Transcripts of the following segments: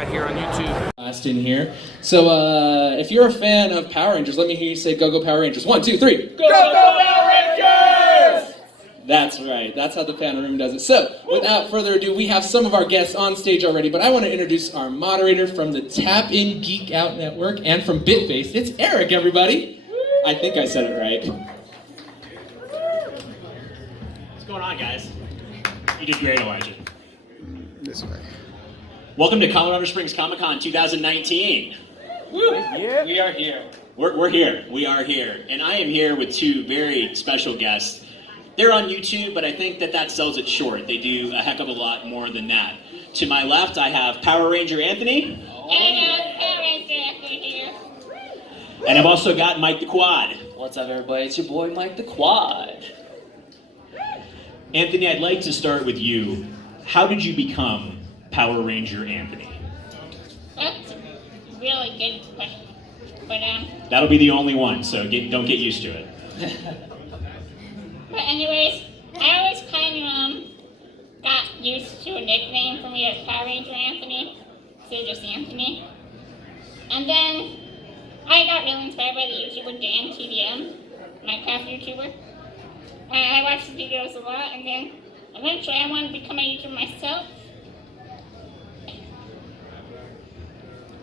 right here on YouTube. Austin here. So if you're a fan of Power Rangers, let me hear you say "Go Go Power Rangers." 1, 2, 3. Go Go Power Rangers! That's right. That's how the panel room does it. So without further ado, we have some of our guests on stage already, but I want to introduce our moderator from the Tap In Geek Out Network and from BitFace. It's Eric, everybody. I think I said it right. What's going on, guys? You did great, Elijah. This way. Welcome to Colorado Springs Comic-Con 2019. Woo. Yeah. We are here. We're here. We are here. And I am here with two very special guests. They're on YouTube, but I think that sells it short. They do a heck of a lot more than that. To my left, I have Power Ranger Anthony. Hey, Power Ranger Anthony here. And I've also got Mike the Quad. What's up, everybody? It's your boy, Mike the Quad. Anthony, I'd like to start with you. How did you become Power Ranger Anthony? That's a really good question. But, That'll be the only one, so don't get used to it. but anyways, I always kind of, got used to a nickname for me as Power Ranger Anthony, so just Anthony. And then, I got really inspired by the YouTuber Dan TDM, Minecraft YouTuber. And I watched his videos a lot, and then eventually I wanted to become a YouTuber myself.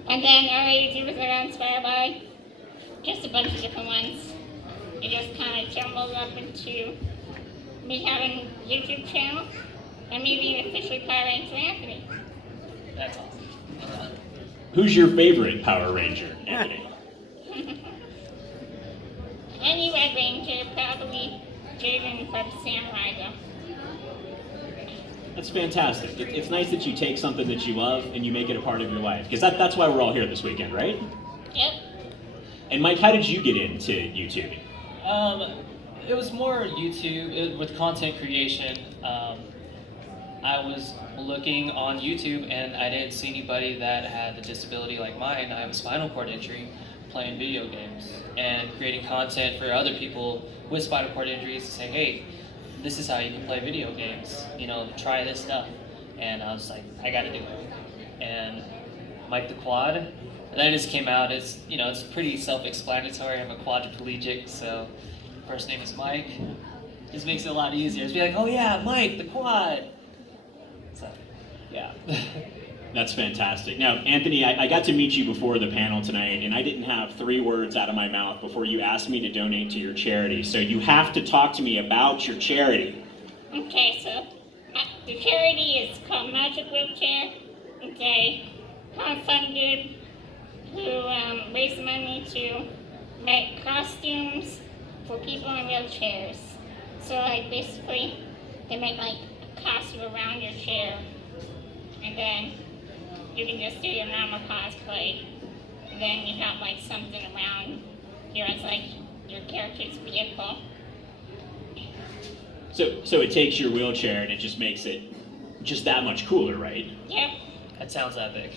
And then other YouTubers I got inspired by, just a bunch of different ones. It just kind of jumbled up into me having a YouTube channel, and me being officially Power Ranger Anthony. That's awesome. Who's your favorite Power Ranger, Anthony? Any Red Ranger, probably Jaden from Samurai though. That's fantastic. It's nice that you take something that you love and you make it a part of your life. Because that's why we're all here this weekend, right? Yep. And Mike, how did you get into YouTube? It was more YouTube with content creation. I was looking on YouTube and I didn't see anybody that had a disability like mine. I have a spinal cord injury, playing video games and creating content for other people with spinal cord injuries to say, hey, this is how you can play video games, try this stuff. And I was like, I gotta do it. And Mike the Quad, that just came out as, it's pretty self-explanatory. I'm a quadriplegic, so first name is Mike. Just makes it a lot easier. Just be like, oh yeah, Mike the Quad. So, yeah. That's fantastic. Now, Anthony, I got to meet you before the panel tonight, and I didn't have 3 words out of my mouth before you asked me to donate to your charity. So you have to talk to me about your charity. Okay, so the charity is called Magic Wheelchair. It's a crowdfunded who raise money to make costumes for people in wheelchairs. So basically they make a costume around your chair, and then you can just do your normal cosplay, and then you have something around here as your character's vehicle. So it takes your wheelchair and it just makes it just that much cooler, right? Yep. That sounds epic.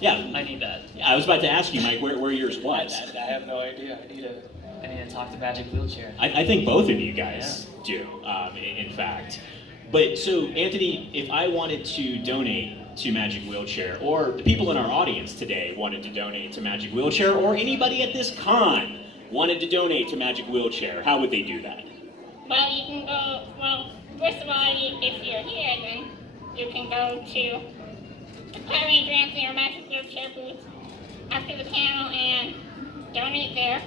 Yeah. I need that. I was about to ask you, Mike, where yours was. I have no idea. I need to talk to Magic Wheelchair. I think both of you guys do, in fact. But so, Anthony, if I wanted to donate to Magic Wheelchair, or the people in our audience today wanted to donate to Magic Wheelchair, or anybody at this con wanted to donate to Magic Wheelchair, how would they do that? Well, you can go, first of all, if you're here, then you can go to the Power Ranger Anthony or Magic Wheelchair booth after the panel and donate there.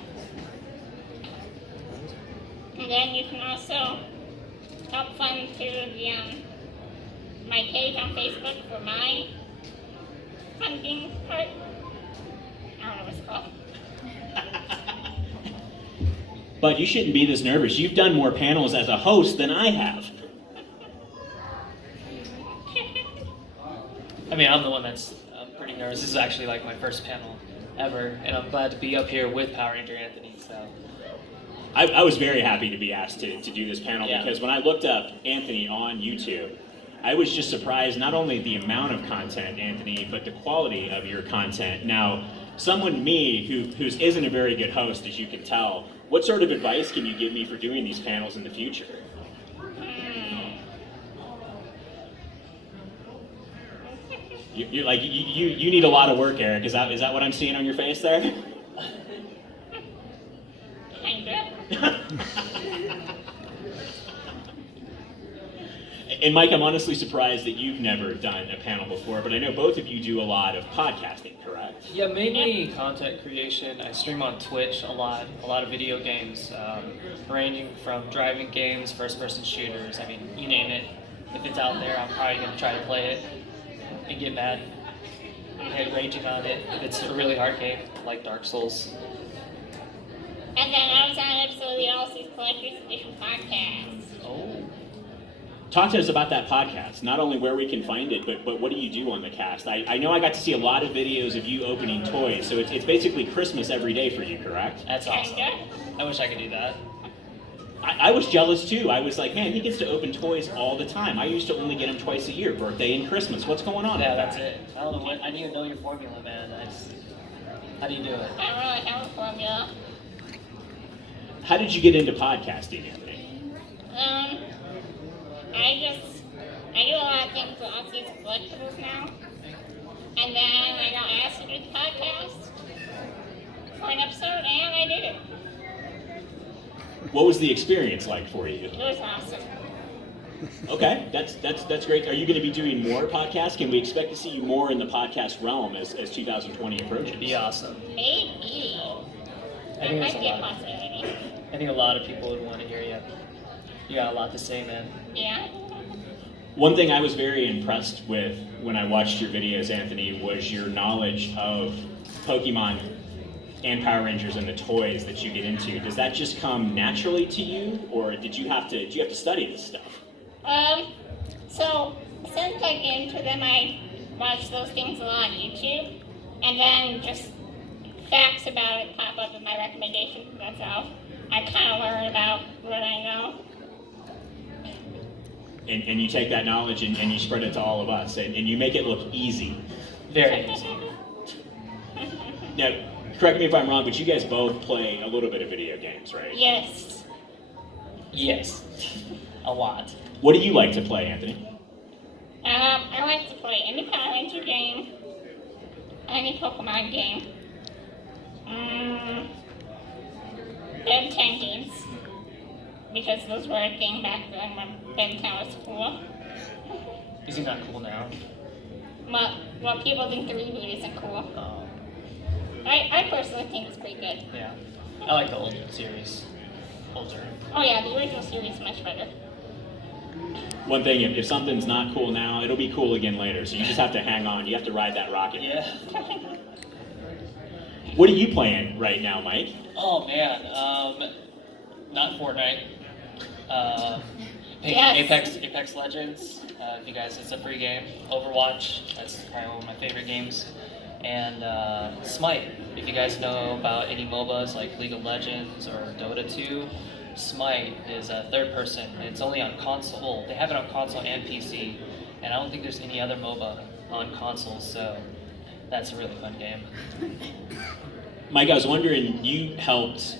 And then you can also help fund through my page on Facebook for my funding part. I don't know what it's called. But you shouldn't be this nervous. You've done more panels as a host than I have. I mean, I'm the one that's pretty nervous. This is actually my first panel ever, and I'm glad to be up here with Power Ranger Anthony, so. I was very happy to be asked to do this panel because when I looked up Anthony on YouTube, I was just surprised not only the amount of content, Anthony, but the quality of your content. Now, someone me who isn't a very good host, as you can tell, what sort of advice can you give me for doing these panels in the future? You're like you need a lot of work, Eric. Is that what I'm seeing on your face there? Kinda. And Mike, I'm honestly surprised that you've never done a panel before, but I know both of you do a lot of podcasting, correct? Yeah, mainly content creation. I stream on Twitch a lot of video games, ranging from driving games, first-person shooters. I mean, you name it. If it's out there, I'm probably going to try to play it and get mad and raging on it if it's a really hard game, like Dark Souls. And then I was on an episode of the All Seas Collector's Edition podcast. Oh. Talk to us about that podcast, not only where we can find it, but what do you do on the cast? I know I got to see a lot of videos of you opening toys, so it's basically Christmas every day for you, correct? That's awesome. Kinda. I wish I could do that. I was jealous too. I was like, man, he gets to open toys all the time. I used to only get them twice a year, birthday and Christmas. What's going on? Yeah, with that's that? it. I don't know what. I need to know your formula, man. How do you do it? I don't really have a formula. How did you get into podcasting, Anthony? I do a lot of things with All Seas Collectibles now. And then I got asked to do the podcast for an episode, and I did it. What was the experience like for you? It was awesome. Okay, that's great. Are you going to be doing more podcasts? Can we expect to see you more in the podcast realm as 2020 approaches? It'd be awesome. Maybe. I That think might that's be a a lot. possibility. I think a lot of people would want to hear you. You got a lot to say, man. Yeah. One thing I was very impressed with when I watched your videos, Anthony, was your knowledge of Pokemon and Power Rangers and the toys that you get into. Does that just come naturally to you, or did you have to study this stuff? So since I get into them, I watch those things a lot on YouTube, and then just facts about it pop up in my recommendations. That's how I kind of learn about what I know. And you take that knowledge and you spread it to all of us, and you make it look easy. Very easy. Now, correct me if I'm wrong, but you guys both play a little bit of video games, right? Yes. Yes. A lot. What do you like to play, Anthony? I like to play any Power Ranger game, any Pokemon game, Ben 10 games, because those were a thing back then when Ben 10 was cool. Is he not cool now? Well, people think the reboot isn't cool. Oh. I personally think it's pretty good. Yeah. I like the old series. Older. Oh yeah, the original series is much better. One thing, if something's not cool now, it'll be cool again later, so you just have to hang on. You have to ride that rocket. Yeah. What are you playing right now, Mike? Oh man. Not Fortnite. Yes. Apex Legends. If you guys, it's a free game. Overwatch. That's probably one of my favorite games. And Smite. If you guys know about any MOBAs like League of Legends or Dota 2, Smite is a third person. It's only on console. They have it on console and PC. And I don't think there's any other MOBA on console, so that's a really fun game. Mike, I was wondering, you helped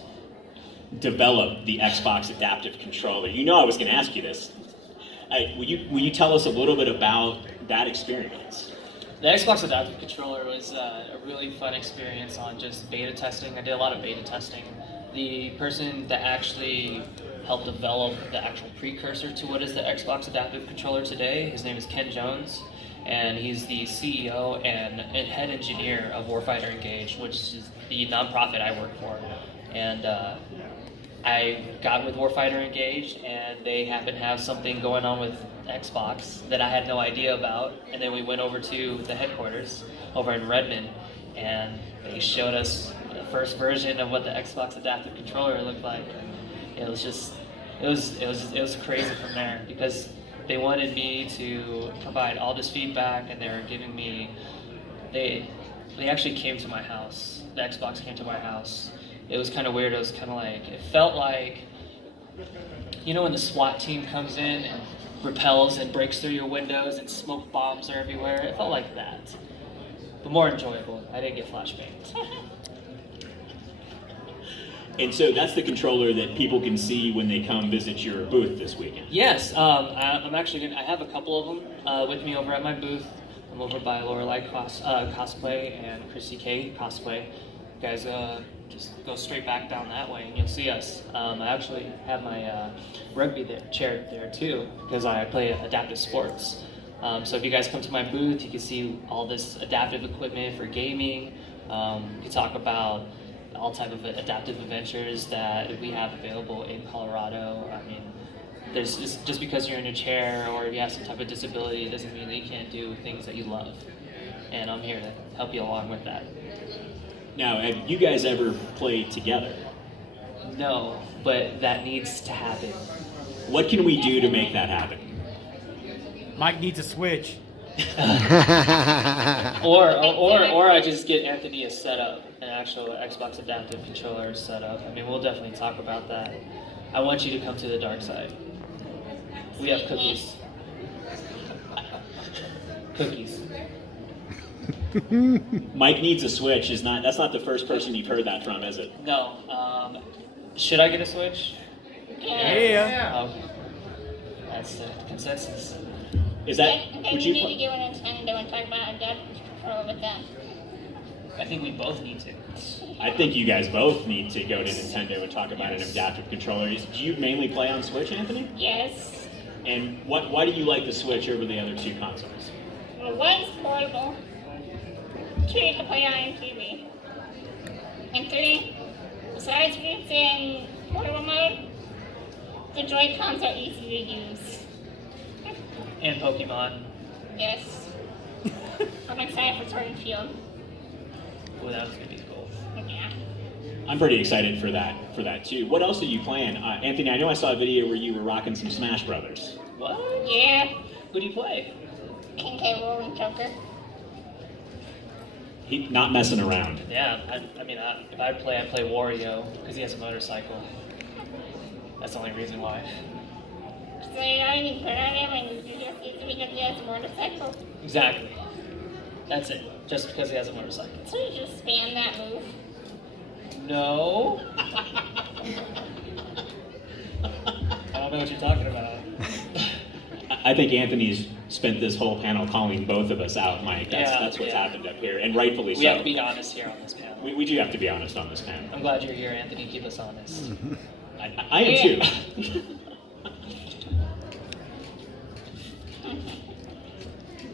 develop the Xbox Adaptive Controller. You know I was going to ask you this. Will you tell us a little bit about that experience? The Xbox Adaptive Controller was a really fun experience on just beta testing. I did a lot of beta testing. The person that actually helped develop the actual precursor to what is the Xbox Adaptive Controller today, his name is Ken Jones, and he's the CEO and head engineer of Warfighter Engage, which is the nonprofit I work for. And I got with Warfighter Engage, and they happened to have something going on with Xbox that I had no idea about. And then we went over to the headquarters over in Redmond, and they showed us the first version of what the Xbox Adaptive Controller looked like. It was just, it was crazy from there, because they wanted me to provide all this feedback, and they were giving me, they actually came to my house. The Xbox came to my house. It was kind of weird. It was kind of like, it felt like, you know when the SWAT team comes in and repels and breaks through your windows and smoke bombs are everywhere? It felt like that, but more enjoyable. I didn't get flashbanged. And so that's the controller that people can see when they come visit your booth this weekend. Yes, I'm actually I have a couple of them with me over at my booth. I'm over by Lorelei Cosplay and Chrissy K Cosplay. You guys just go straight back down that way and you'll see us. I actually have my rugby chair there too because I play adaptive sports. So if you guys come to my booth, you can see all this adaptive equipment for gaming. You can talk about all type of adaptive adventures that we have available in Colorado. I mean, just because you're in a chair or you have some type of disability, it doesn't mean that you can't do things that you love. And I'm here to help you along with that. Now, have you guys ever played together? No, but that needs to happen. What can we do to make that happen? Mike needs a Switch. Or I just get Anthony a setup, an actual Xbox adaptive controller setup. I mean, we'll definitely talk about that. I want you to come to the dark side. We have cookies. Cookies. Mike needs a Switch. That's not the first person you've heard that from, is it? No. Should I get a Switch? Yeah. Okay. That's the consensus. Is that? Then Would you you? need to go on Nintendo and talk about adaptive control with them. I think we both need to. I think you guys both need to go to Nintendo and talk about an adaptive controller. Do you mainly play on Switch, Anthony? Yes. And why do you like the Switch over the other two consoles? Well, one's portable. 2, you can play on TV. And 3, besides it's in portable mode, the Joy-Cons are easy to use. And Pokemon. Yes. I'm excited for Sword and Shield. Oh, that was gonna be cool. Yeah. I'm pretty excited for that too. What else are you playing, Anthony? I know I saw a video where you were rocking some Smash Brothers. What? Yeah. Who do you play? King K. Rool and Joker. He not messing around. Yeah, if I play Wario because he has a motorcycle. That's the only reason why. So you don't even put on him and you just use it because he has a motorcycle. Exactly. That's it. Just because he has a motorcycle. So you just spam that move. No. I don't know what you're talking about. I think Anthony's spent this whole panel calling both of us out, Mike. That's what's Yeah. happened up here, and rightfully so. We have to be honest here on this panel. We do have to be honest on this panel. I'm glad you're here, Anthony. Keep us honest. I am too.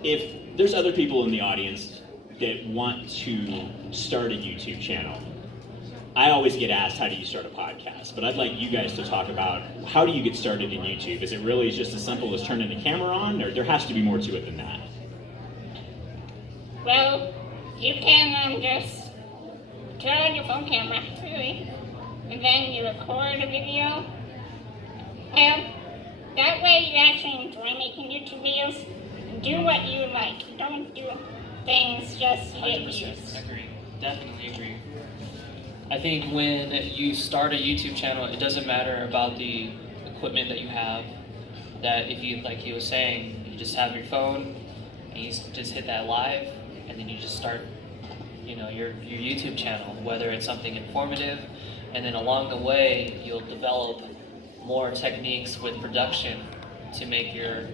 If there's other people in the audience that want to start a YouTube channel, I always get asked, how do you start a podcast? But I'd like you guys to talk about, how do you get started in YouTube? Is it really just as simple as turning the camera on, or there has to be more to it than that? Well, you can just turn on your phone camera, really, and then you record a video. That way you actually enjoy making YouTube videos. Do what you like. Don't do things just to get 100% views. agree. Definitely agree. I think when you start a YouTube channel, it doesn't matter about the equipment that you have. That if you, like he was saying, you just have your phone and you just hit that live, and then you just start, your YouTube channel, whether it's something informative, and then along the way you'll develop more techniques with production to make your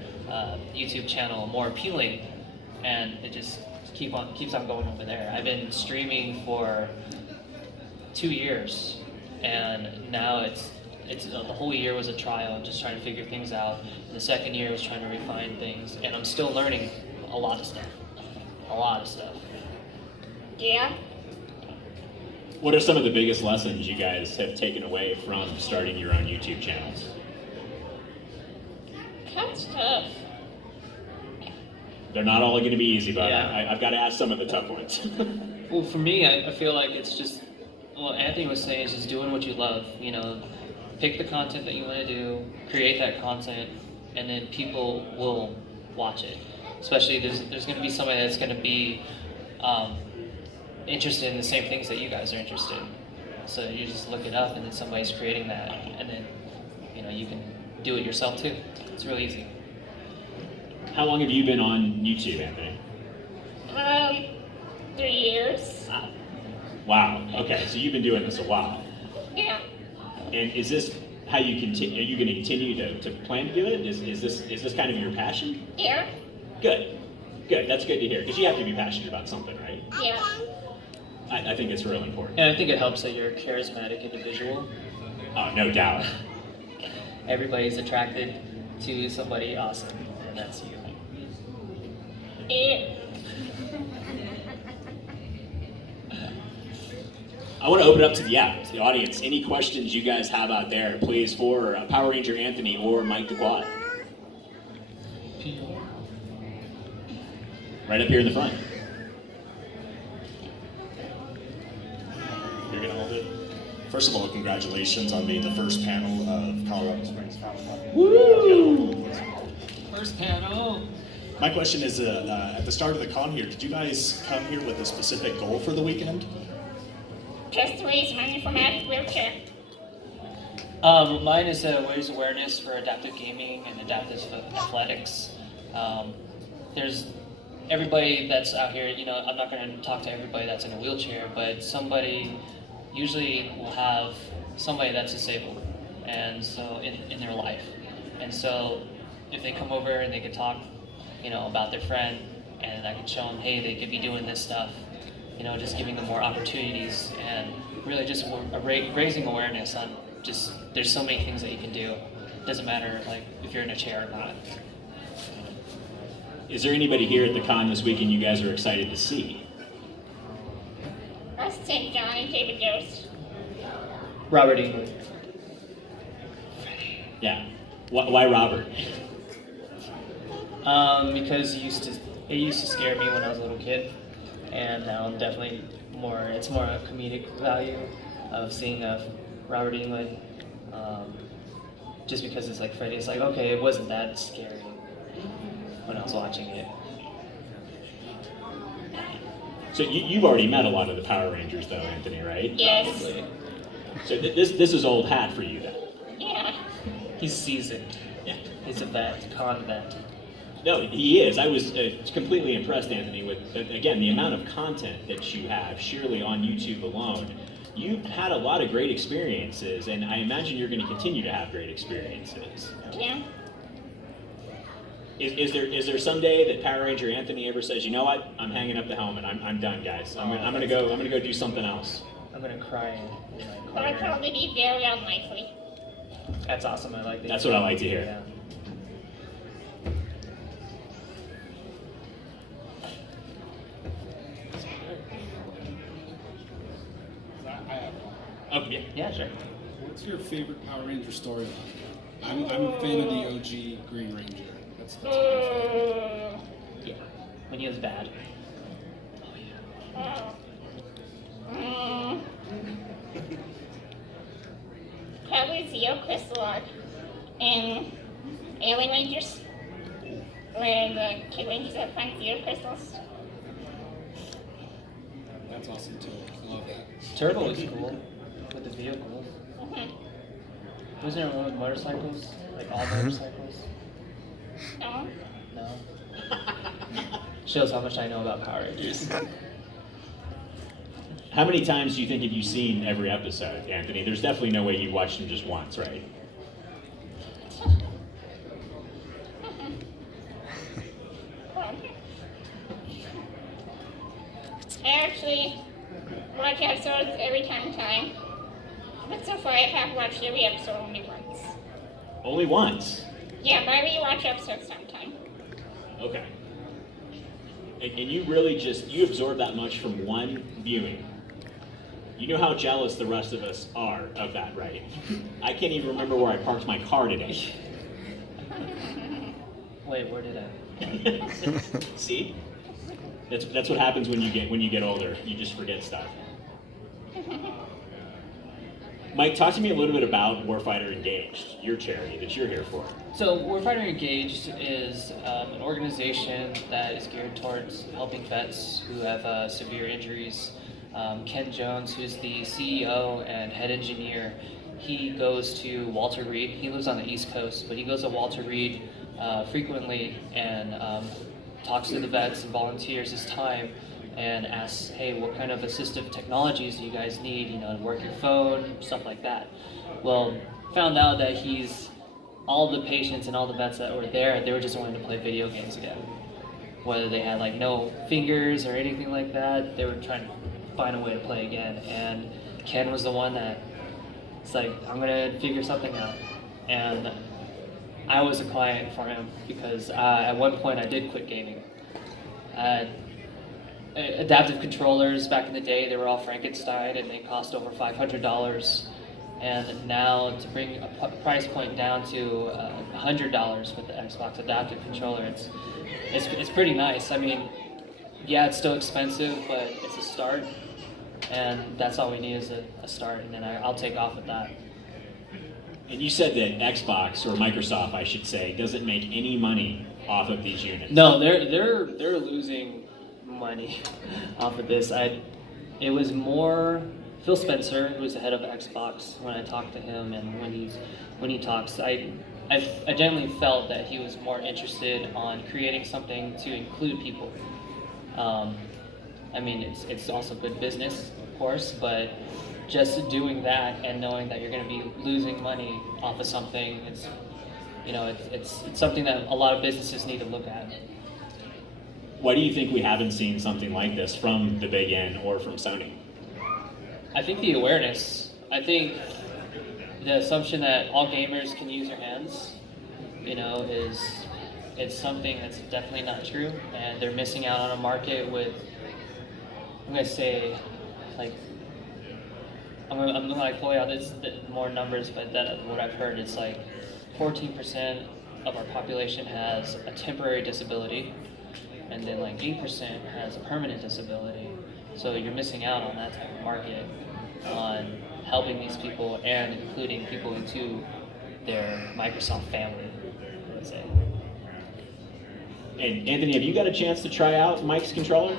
YouTube channel more appealing, and it just keeps on going over there. I've been streaming for 2 years, and now it's the whole year was a trial, just trying to figure things out. And the second year was trying to refine things, and I'm still learning a lot of stuff. Yeah. What are some of the biggest lessons you guys have taken away from starting your own YouTube channels? That's tough. They're not all going to be easy, but Yeah. I've got to ask some of the tough ones. Well, for me, I feel like it's just, what Anthony was saying, is just doing what you love. Pick the content that you want to do, create that content, and then people will watch it. Especially there's going to be somebody that's going to be interested in the same things that you guys are interested in. So you just look it up, and then somebody's creating that, and then you can do it yourself too. It's really easy. How long have you been on YouTube, Anthony? 3 years. Wow. Okay, so you've been doing this a while. Yeah. And is this how you continue? Are you going to continue to plan to do it? Is this kind of your passion? Yeah. Good. Good. That's good to hear. Because you have to be passionate about something, right? Yeah. I think it's real important. And I think it helps that you're a charismatic individual. Oh, no doubt. Everybody's attracted to somebody awesome, and that's you. Yeah. I want to open it up to the audience. Any questions you guys have out there, please, for Power Ranger Anthony or Mike the Quad? Right up here in the front. You're gonna hold it. First of all, congratulations on being the first panel of Colorado Springs Comic Con. Woo! First panel. My question is, at the start of the con here, did you guys come here with a specific goal for the weekend? Just to raise money for my wheelchair. Mine is to raise awareness for adaptive gaming and adaptive athletics. There's everybody that's out here, you know, I'm not going to talk to everybody that's in a wheelchair, but somebody usually will have somebody that's disabled, and so in their life. And so if they come over and they can talk, you know, about their friend, and I can show them, hey, they could be doing this stuff, you know, just giving them more opportunities, and really just raising awareness on just, there's so many things that you can do. It doesn't matter, like, if you're in a chair or not. Is there anybody here at the con this weekend you guys are excited to see? Us, St. John, and David Yost. Robert England. Yeah. Why Robert? Because it used to scare me when I was a little kid, and now I'm definitely it's more a comedic value of seeing Robert England, just because it's like Freddy. It's like, okay, it wasn't that scary when I was watching it. So you've already met a lot of the Power Rangers, though, Anthony, right? Yes. So this is old hat for you, then? Yeah. He's seasoned. Yeah. He's a vet, con vet. No, he is. I was completely impressed, Anthony, with, again, the amount of content that you have, sheerly on YouTube alone. You've had a lot of great experiences, and I imagine you're going to continue to have great experiences. Yeah. Is there someday that Power Ranger Anthony ever says, you know what, I'm hanging up the helmet, I'm done, guys. I'm gonna go do something else. I'm gonna cry. But I probably be very unlikely. That's awesome. I like that. That's what I like to hear. Yeah. Oh, yeah. Yeah, sure. What's your favorite Power Ranger storyline? I'm a fan of the OG Green Ranger. That's my favorite. Yeah. When he was bad. Probably Zeo Crystallock and Alien Rangers, where the Kid Rangers have find Zeo Crystals. That's awesome too. I love that. Turbo was cool with the vehicles. Wasn't there one with motorcycles? Like all motorcycles? No? No. Shows how much I know about Power Rangers. How many times do you think have you seen every episode, Anthony? There's definitely no way you watched them just once, right? I actually watch episodes every time. But so far I have watched every episode only once. Only once? Yeah, but I rewatch episodes sometime. Okay. And you really you absorb that much from one viewing. You know how jealous the rest of us are of that, right? I can't even remember where I parked my car today. Wait, where did I? See? That's what happens when you get older. You just forget stuff. Mike, talk to me a little bit about Warfighter Engaged, your charity that you're here for. So Warfighter Engaged is an organization that is geared towards helping vets who have severe injuries. Ken Jones, who's the CEO and head engineer, he goes to Walter Reed. He lives on the East Coast, but he goes to Walter Reed frequently and talks to the vets and volunteers his time and asks, hey, what kind of assistive technologies do you guys need, you know, to work your phone, stuff like that. Well, found out that all the patients and all the vets that were there, they were just wanting to play video games again. whether they had like no fingers or anything like that, they were trying to find a way to play again. And Ken was the one that it's like, I'm gonna figure something out. And I was a client for him because at one point I did quit gaming. Adaptive controllers back in the day, they were all Frankenstein and they cost over $500. And now to bring a price point down to $100 with the Xbox adaptive controller, it's pretty nice. I mean, yeah, it's still expensive, but it's a start, and that's all we need is a start, and then I'll take off with that. And you said that Xbox, or Microsoft, I should say, doesn't make any money off of these units. No, they're losing money off of this. It was more Phil Spencer, who was the head of Xbox, when I talked to him, and when he talks, I generally felt that he was more interested on creating something to include people. I mean, it's also good business, of course, but just doing that and knowing that you're going to be losing money off of something, it's something that a lot of businesses need to look at. Why do you think we haven't seen something like this from the Big N or from Sony? I think the awareness. I think the assumption that all gamers can use their hands, it's something that's definitely not true, and they're missing out on a market with, I'm gonna say, like, I'm gonna like pull out more numbers, but what I've heard is like 14% of our population has a temporary disability, and then like 8% has a permanent disability. So you're missing out on that type of market, on helping these people and including people into their Microsoft family, I would say. And Anthony, have you got a chance to try out Mike's controller?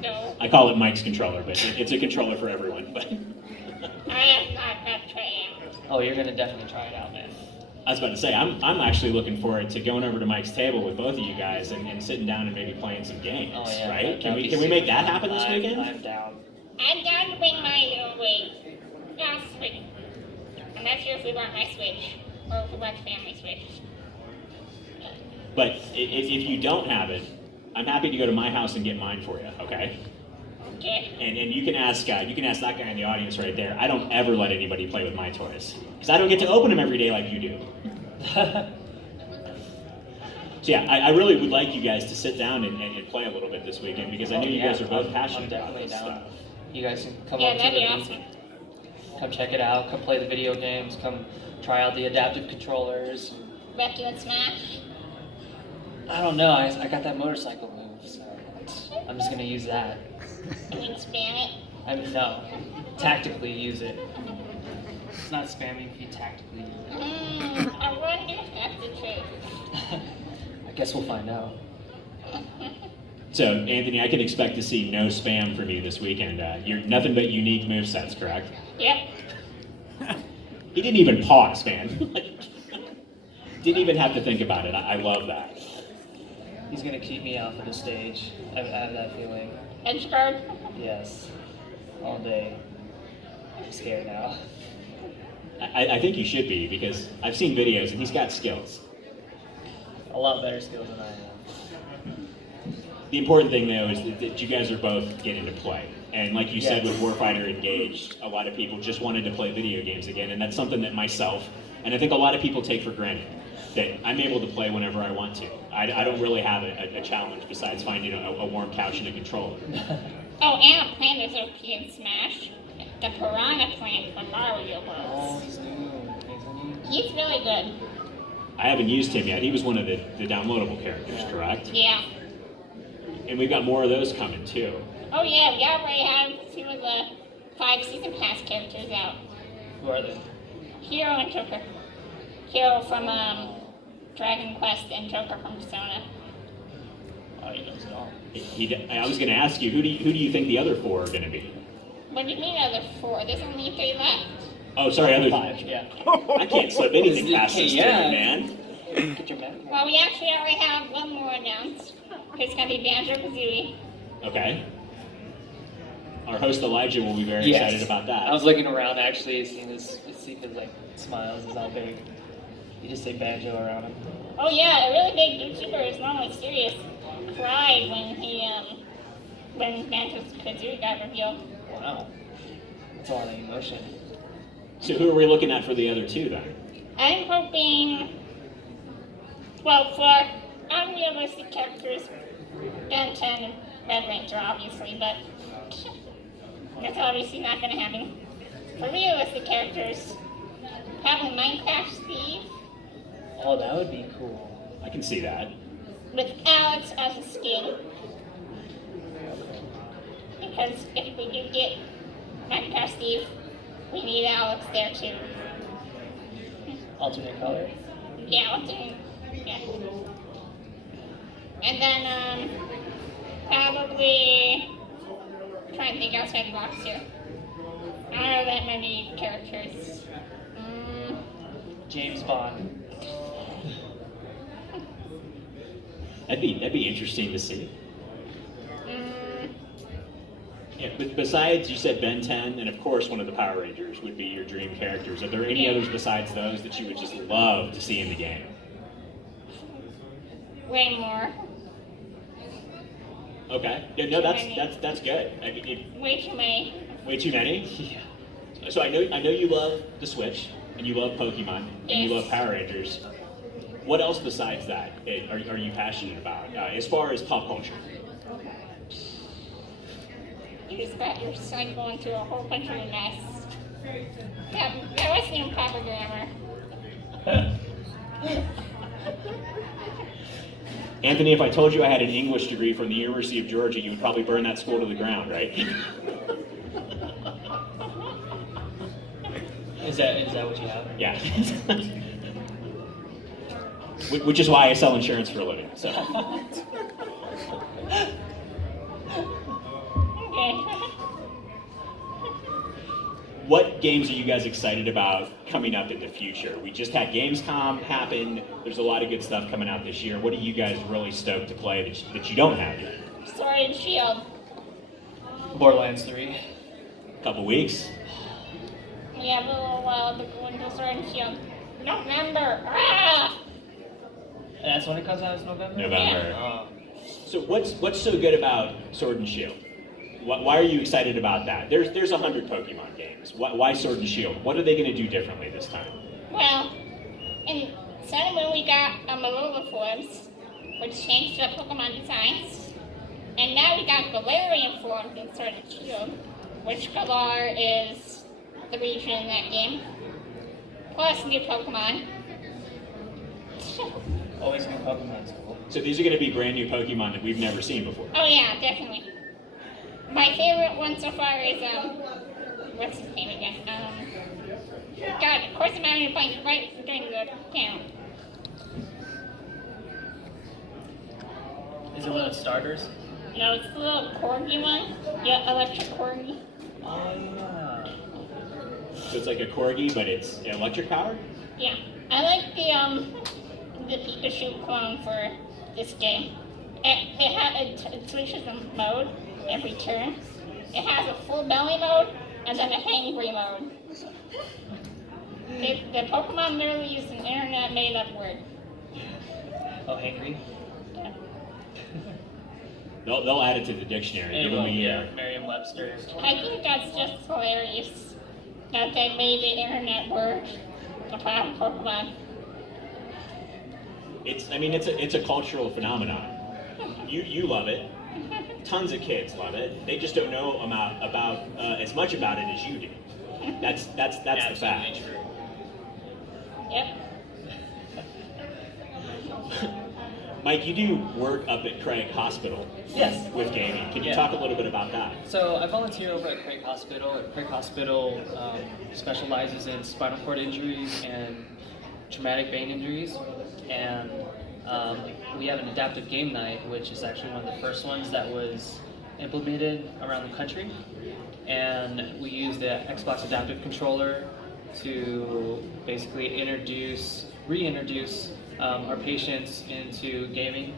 No, I call it Mike's controller, but it's a controller for everyone. But I have not tried it. Oh, you're gonna definitely try it out, man. I was about to say, I'm actually looking forward to going over to Mike's table with both of you guys and sitting down and maybe playing some games, Oh yeah, right? Can that'd we be make super that fun. happen this weekend? I'm down. I'm down to bring my away last week. I'm not sure if we want my Switch or if we want the family Switch. But if you don't have it, I'm happy to go to my house and get mine for you, okay? Okay. And you can ask that guy in the audience right there. I don't ever let anybody play with my toys because I don't get to open them every day like you do. So yeah, I really would like you guys to sit down and play a little bit this weekend because I know you guys are both passionate about definitely this down. stuff. You guys can come Yeah, up to that'd the be booth. awesome. Come check it out. Come play the video games. Come try out the adaptive controllers. Left and Smash. I don't know. I got that motorcycle move, so I'm just gonna use that. You can spam it. I mean, no, tactically use it. It's not spamming if you tactically use it. I wonder if that's the truth. I guess we'll find out. So Anthony, I can expect to see no spam from you this weekend. You're nothing but unique movesets, correct? Yep. He didn't even pause, man. Didn't even have to think about it. I love that. He's gonna keep me off of the stage. I have that feeling. Edge guard. Yes, all day. I'm scared now. I think you should be because I've seen videos and he's got skills. A lot better skills than I have. The important thing though is that you guys are both getting to play. And like you said with Warfighter Engaged, a lot of people just wanted to play video games again, and that's something that myself, and I think a lot of people take for granted, that I'm able to play whenever I want to. I don't really have a challenge besides finding a warm couch and a controller. Oh, and a plant is OP in Smash. The Piranha plant from Mario Oh, Bros. he's new, isn't he? He's really good. I haven't used him yet. He was one of the downloadable characters, correct? Yeah. And we've got more of those coming too. Oh yeah, we already have 2 of the 5 season pass characters out. Who are they? Hero and Joker. Hero from Dragon Quest and Joker from Persona. Oh, he knows it all. I was going to ask you, who do you think the other 4 are going to be? What do you mean other 4? There's only 3 left. Oh, sorry, other 5, yeah. I can't slip anything past this Yeah. turn, man. Get your map. Well, we actually already have one more announced. It's gonna be Banjo-Kazooie. Okay. Our host Elijah will be very Yes. excited about that. I was looking around actually, seeing his, see if his like smiles is all big. You just say banjo around him. Oh yeah, a really big YouTuber is normally serious. cried when Banjo's Kazooie got revealed. Wow. That's a lot of emotion. So who are we looking at for the other two then? I'm hoping, well, for unrealistic characters, Ben 10 and Red Ranger, obviously, but that's obviously not going to happen. For realistic characters, probably Minecraft Steve Oh, that would be cool. I can see that. with Alex as a skin. Because if we do get Minecraft Steve, we need Alex there too. Alternate color. Yeah, yeah. And then, probably, trying to think outside the box here. I don't know that many characters. James Bond. That'd be interesting to see. Yeah, but besides, you said Ben 10, and of course one of the Power Rangers would be your dream characters. Are there any others besides those that you would just love to see in the game? Way more. Okay. Yeah, no, that's good. I mean, Way too many. way too many. Yeah. So I know you love the Switch, and you love Pokemon, and you Yes. love Power Rangers. What else besides that are you passionate about as far as pop culture? You just got your son going through a whole bunch of a mess. That wasn't even proper grammar. Anthony, if I told you I had an English degree from the University of Georgia, you would probably burn that school to the ground, right? Is that what you have? Yeah. Which is why I sell insurance for a living. So. Okay. What games are you guys excited about coming up in the future? We just had Gamescom happen. There's a lot of good stuff coming out this year. What are you guys really stoked to play that you don't have yet? Sword and Shield. Borderlands 3. Couple weeks? We have a little while to go into Sword and Shield. November! Ah! And that's when it comes out, is November? November. Oh. So what's so good about Sword and Shield? Why are you excited about that? There's 100 Pokemon games. Why Sword and Shield? What are they going to do differently this time? Well, in Sun and Moon we got Alola forms, which changed the Pokemon designs. And now we got Galarian forms in Sword and Shield, which Galar is the region in that game. Plus new Pokemon. Always new Pokemon's cool. So these are going to be brand new Pokemon that we've never seen before. Oh yeah, definitely. My favorite one so far is, what's his name again? God, of course I'm having a blank right during the panel. Is it one of the starters? No, it's the little corgi one. Yeah, electric corgi. Oh, yeah. So it's like a Corgi, but it's electric powered? Yeah. I like the Pikachu clone for this game. It switches the mode every turn. It has a full belly mode and then a hangry mode. The Pokemon literally use an internet made up word. Oh, hangry? Yeah. They'll add it to the dictionary. Give them a year. Merriam-Webster. I think that's just hilarious that they made the internet word about Pokemon. It's a cultural phenomenon. You love it. Tons of kids love it. They just don't know about as much about it as you do. That's the fact. True. Yep. Mike, you do work up at Craig Hospital. Yes. With gaming. Can you Yeah. talk a little bit about that? So I volunteer over at Craig Hospital. Craig Hospital specializes in spinal cord injuries and traumatic brain injuries. And we have an adaptive game night, which is actually one of the first ones that was implemented around the country. And we use the Xbox Adaptive Controller to basically reintroduce our patients into gaming,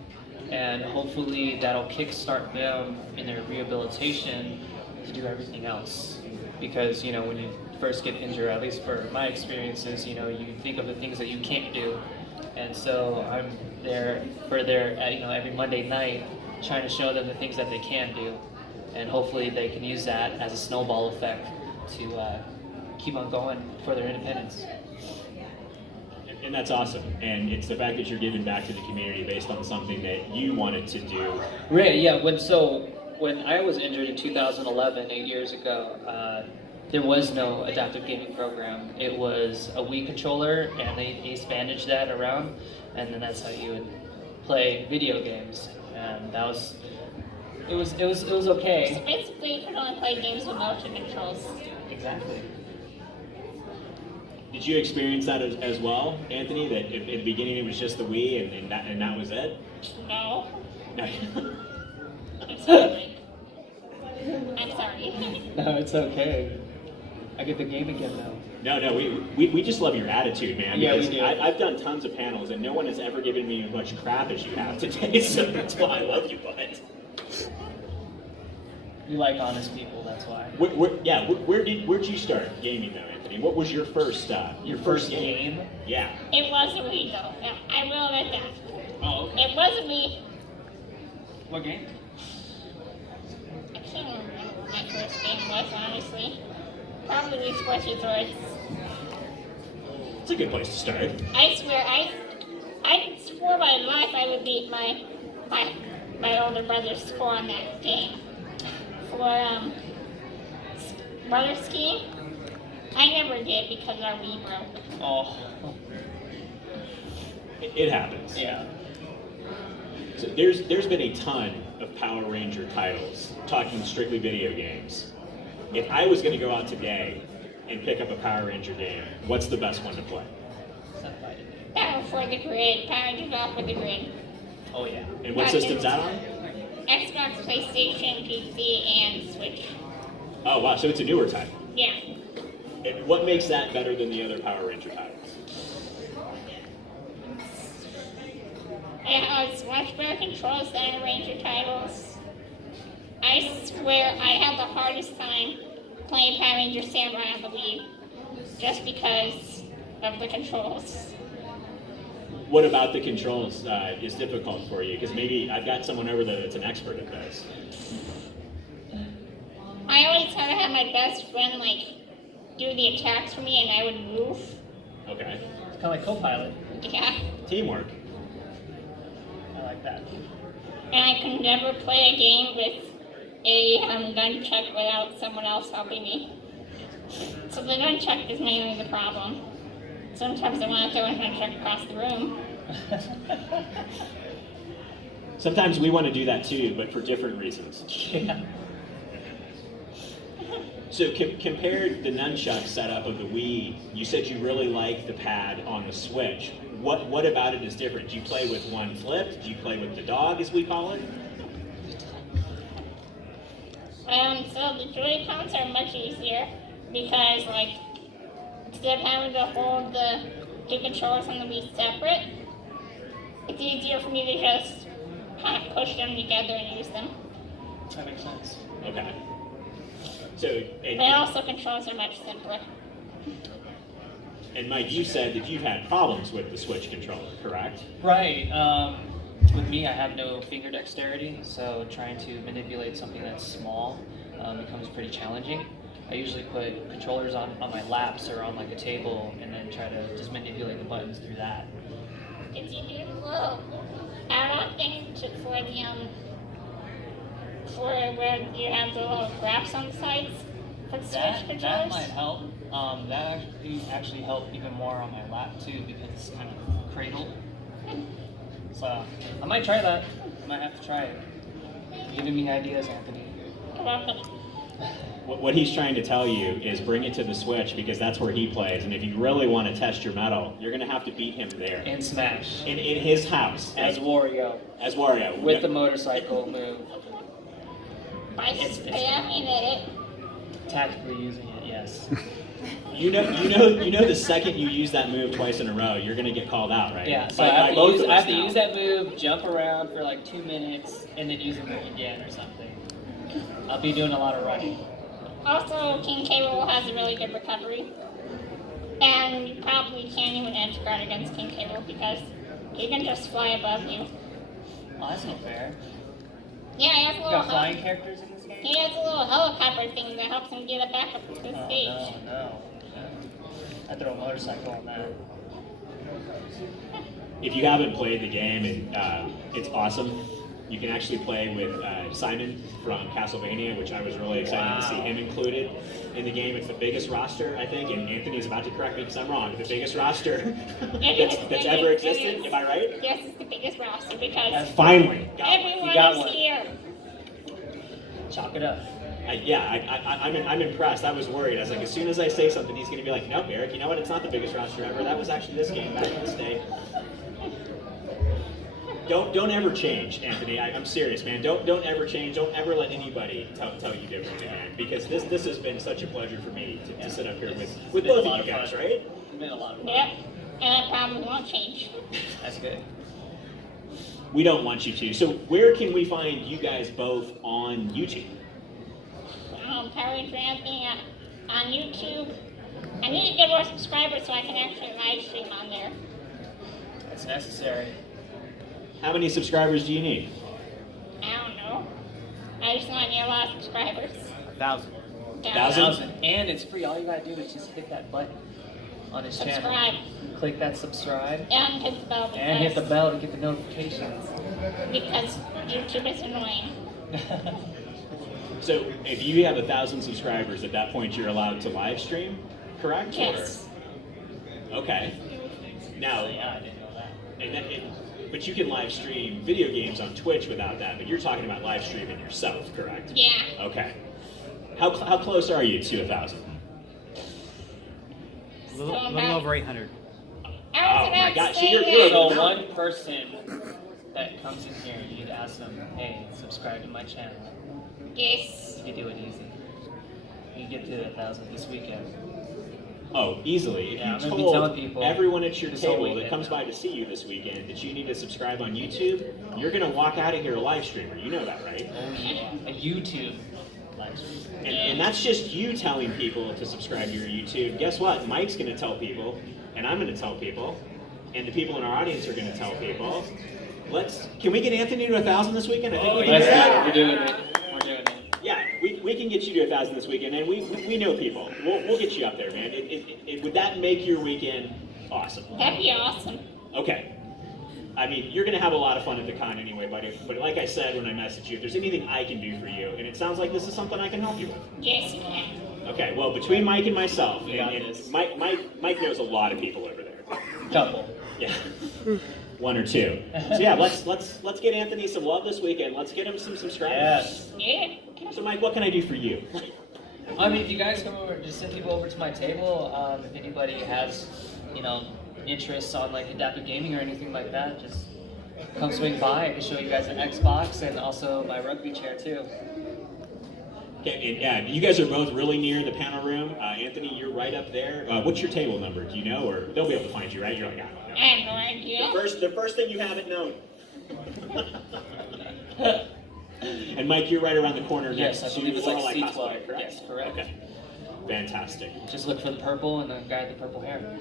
and hopefully that'll kickstart them in their rehabilitation to do everything else. Because when you first get injured, at least for my experiences, you think of the things that you can't do, and so I'm there for every Monday night trying to show them the things that they can do, and hopefully they can use that as a snowball effect to keep on going for their independence. And that's awesome. And it's the fact that you're giving back to the community based on something that you wanted to do. Right, yeah. When I was injured in 2011, 8 years ago, there was no adaptive gaming program. It was a Wii controller, and they Ace-bandaged that around, and then that's how you would play video games. And that was, it was So okay. basically, you can only play games with motion controls. Exactly. Did you experience that as well, Anthony? That at the beginning it was just the Wii and that was it? No. No. I'm sorry. I'm sorry. No, it's okay. I get the game again now. No, we just love your attitude, man. Yeah, we because do. I've done tons of panels, and no one has ever given me as much crap as you have today. So that's why I love you, bud. You like honest people, that's why. Where'd you start gaming though, Anthony? What was your first game? Yeah. It wasn't me, though. Yeah, I will admit that. Oh, okay. It wasn't me. What game? I can't remember what my first game was, honestly. Probably Wii Sports Resorts. It's a good place to start. I swear, I swore by life I would beat my older brother's score on that game. For roller skiing, I never did because our Wii broke. Oh, It happens. yeah. So there's been a ton of Power Ranger titles, talking strictly video games. If I was going to go out today and pick up a Power Ranger game, what's the best one to play? Battle for the Grid, Power Rangers Battle for the Grid. Oh, yeah. And what system's that on? Xbox, PlayStation, PC, and Switch. Oh wow, so it's a newer title. Yeah. And what makes that better than the other Power Ranger titles? It has much better controls than the Ranger titles. I swear I had the hardest time playing Power Ranger Samurai on the Wii, just because of the controls. What about the controls is difficult for you? Because maybe I've got someone over there that's an expert at this. I always had to have my best friend do the attacks for me, and I would move. Okay. It's kind of like Copilot. Yeah. Teamwork. I like that. And I could never play a game with a nunchuck without someone else helping me. So the nunchuck is mainly the problem. Sometimes I want to throw a nunchuck across the room. Sometimes we want to do that too, but for different reasons. Yeah. So compared the nunchuck setup of the Wii, you said you really like the pad on the Switch. What about it is different? Do you play with one flip? Do you play with the dog, as we call it? So the Joy-Cons are much easier because, instead of having to hold the two controllers on the Wii separate, it's easier for me to just kind of push them together and use them. That makes sense. Okay. So, But also controls are much simpler. and Mike, you said that you've had problems with the Switch controller, correct? Right. With me, I have no finger dexterity, so trying to manipulate something that's small becomes pretty challenging. I usually put controllers on my laps or on a table and then try to just manipulate the buttons through that. Did you do the little add-on thing for where you have the little graphs on the sides for the Switch controllers? That might help. That actually helped even more on my lap too because it's kind of cradled. So I might try that. I might have to try it. You're giving me ideas, Anthony. You're welcome. What he's trying to tell you is bring it to the Switch because that's where he plays. And if you really want to test your mettle, you're going to have to beat him there. And Smash. In his house. As Wario. As Wario. With the motorcycle move. By spamming it. Tactically using it, yes. You know the second you use that move twice in a row, you're going to get called out, right? Yeah, so By I have both of us to now. use that move, jump around for 2 minutes, and then use the move again or something. I'll be doing a lot of running. Also, King K. Rool has a really good recovery. And you probably can't even edge guard against King K. Rool because he can just fly above you. Oh, that's not fair. Yeah, he has a You little got flying characters in this game? he has a little helicopter thing that helps him get it back up to the Oh, stage. no. I throw a motorcycle on that. If you haven't played the game, and it's awesome. You can actually play with Simon from Castlevania, which I was really excited to see him included in the game. It's the biggest roster, I think, and Anthony's about to correct me because I'm wrong. The biggest roster that's ever existed. Am I right? Yes, it's the biggest roster because Finally. everyone got is one. here. Chop it up. I'm impressed. I was worried. I was like, as soon as I say something, he's going to be like, nope, Eric, you know what? It's not the biggest roster ever. That was actually this game back in this day. Don't ever change, Anthony. I'm serious, man. Don't ever change. Don't ever let anybody tell you differently, man. Because this has been such a pleasure for me to sit up here with both of you guys, right? It's been a lot of fun. Yep, and I probably won't change. That's good. We don't want you to. So where can we find you guys both on YouTube? Power Ranger Anthony on YouTube. I need to get more subscribers so I can actually live stream on there. That's necessary. How many subscribers do you need? I don't know. I just know I need a lot of subscribers. 1,000. 1,000? And it's free. All you gotta do is just hit that button on his channel. Subscribe. Click that subscribe. And hit the bell And hit the bell to get the notifications. because YouTube is annoying. So if you have 1,000 subscribers, at that point you're allowed to live stream, correct? Yes. Or- okay. Now, Yeah, I didn't know that. but you can live stream video games on Twitch without that. But you're talking about live streaming yourself, correct? Yeah. Okay. How close are you to 1,000? A little over 800. I was Oh my about gosh, to say you're that. So one person that comes in here, you need to ask them, hey, subscribe to my channel. Yes. You can do it easy. You can get to 1,000 this weekend. Oh, easily. If Yeah, I'm you gonna be telling told people everyone at your this whole table that weekend comes now. by to see you this weekend that you need to subscribe on YouTube, you're going to walk out of here a live streamer. You know that, right? Oh yeah, a YouTube live stream. And that's just you telling people to subscribe to your YouTube. Guess what? Mike's going to tell people, and I'm going to tell people, and the people in our audience are going to tell people. Can we get Anthony to 1,000 this weekend? I think we can do that. We're doing it. We're doing it. Yeah, we can get you to 1,000 this weekend, and we know people. We'll get you up there, man. Would that make your weekend awesome? That'd be awesome. Okay. I mean, you're going to have a lot of fun at the con anyway, buddy. But like I said when I messaged you, if there's anything I can do for you, and it sounds like this is something I can help you with. Yes, you can. Okay, well, between Mike and myself, We got and this. Mike knows a lot of people over there. Couple. Yeah. One or two. So yeah, let's get Anthony some love this weekend. Let's get him some subscribers. Yes. Yeah. So Mike, what can I do for you? I mean, if you guys come over, just send people over to my table. If anybody has, interests on like adaptive gaming or anything like that, just come swing by. I can show you guys an Xbox and also my rugby chair too. Okay, and you guys are both really near the panel room. Anthony, you're right up there. What's your table number? Do you know, or they'll be able to find you, right? You're like, I don't know. I have no idea. The first thing you haven't known. And Mike, you're right around the corner Yes, next I believe to it's like Lorelei C12. Cosplay, correct? Yes, correct. Okay. Fantastic. Just look for the purple and the guy with the purple hair.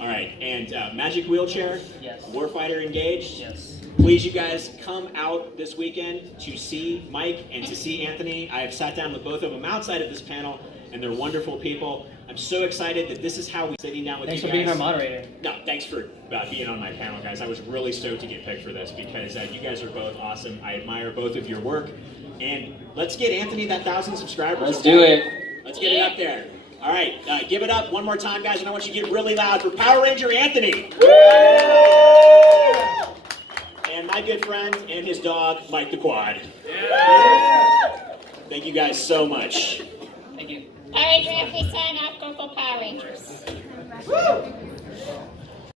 All right, and Magic Wheelchair, Yes. Warfighter Engaged. Yes. Please, you guys, come out this weekend to see Mike and to see Anthony. I have sat down with both of them outside of this panel, and they're wonderful people. I'm so excited that this is how we're sitting down with Thanks you for guys. being our moderator. No, thanks for being on my panel, guys. I was really stoked to get picked for this because you guys are both awesome. I admire both of your work. And let's get Anthony that 1,000 subscribers. Let's do it. Let's get it up there. All right, give it up one more time, guys, and I want you to get really loud for Power Ranger Anthony. And my good friend and his dog, Mike the Quad. Thank you guys so much. Thank you. Power Ranger Anthony sign off. Go for Power Rangers.